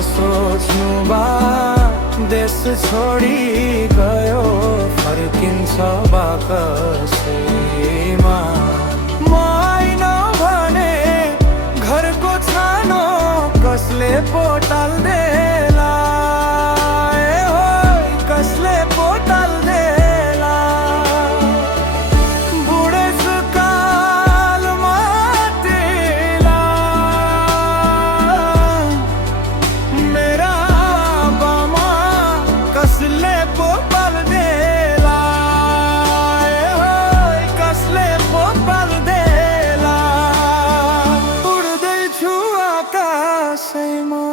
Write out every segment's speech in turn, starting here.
नसोच्नु बा देश छोडी गयो फर्किन्छ बा कसैमा। म आइन भने घरको छानो कसले पोटाल्देला, कसले पोटाल्देला। बुढेसकालमा तेला मेरा बामा कसले पोटाल्देला, कसले पोटाल्देला। उड्दैछु आकाशैमा।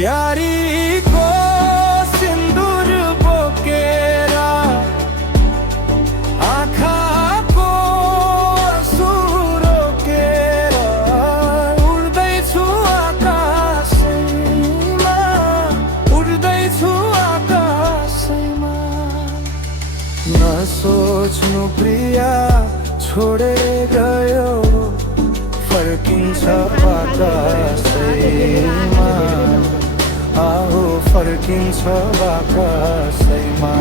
प्यारी को सिंदूर बोकेर आँखा को आँसु रोकेर उड्दैछु आकाशैमा, उड्दैछु आकाशैमा। नसोच्नु प्रिया छोडेर गयो फर्किन्छ आकाशैमा। आहो फर्किन्छ आकाशैमा।